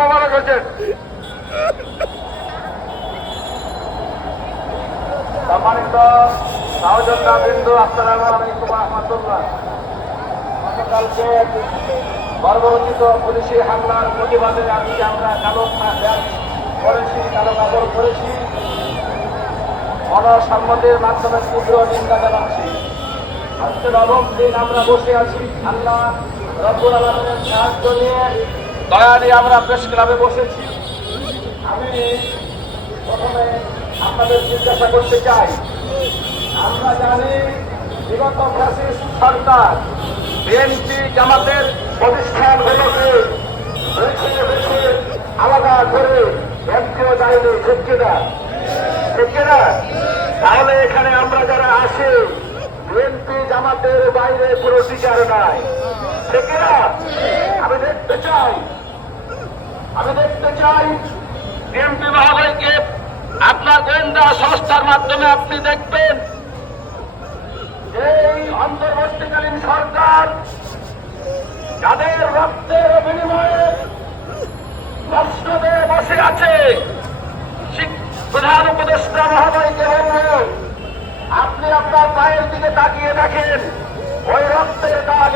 মোবারক হোসেন সম্মানিত সহযোদ্ধা বিন্দু, আসসালামু আলাইকুম রহমতুল্লাহ। গতকালকে বর্বরচিত পুলিশি হামলার প্রতিবাদে আজকে আমরা কালো করেছি কালো কাপড় করেছি গণসম্মতির মাধ্যমে তীব্র নিন্দা জানাচ্ছি। আজকে নবম দিন আমরা বসে আছি। আল্লাহ রব্বুল আলমের সাহায্য নিয়ে দয়া নিয়ে আমরা প্রেস ক্লাবে বসেছি। আমি প্রথমে আপনাদের জিজ্ঞাসা করতে চাই, আমরা জানি বিগত ফ্যাসিস্ট সরকার বিএনপি জামাতের প্রতিষ্ঠানগুলোকে বেছে আলাদা করে এমপিও যায়নি ঠিক কিনা ঠিক কিনা তাহলে এখানে আমরা যারা আসি বিএনপি জামাতের বাইরে কোনো টিচার নাই। ঠিক আমি দেখতে চাই আমি দেখতে চাই, বিএনপি মহোদয়কে আপনার গোয়েন্দা সংস্থার মাধ্যমে আপনি দেখবেন এই অন্তর্বর্তীকালীন সরকার যাদের রক্তের বিনিময়ে রাষ্ট্রদে বসে আছে প্রধান উপদেষ্টা মহোদয়কে বলব, আপনি আপনার পায়ের দিকে তাকিয়ে দেখেন, ওই রক্তের দাগ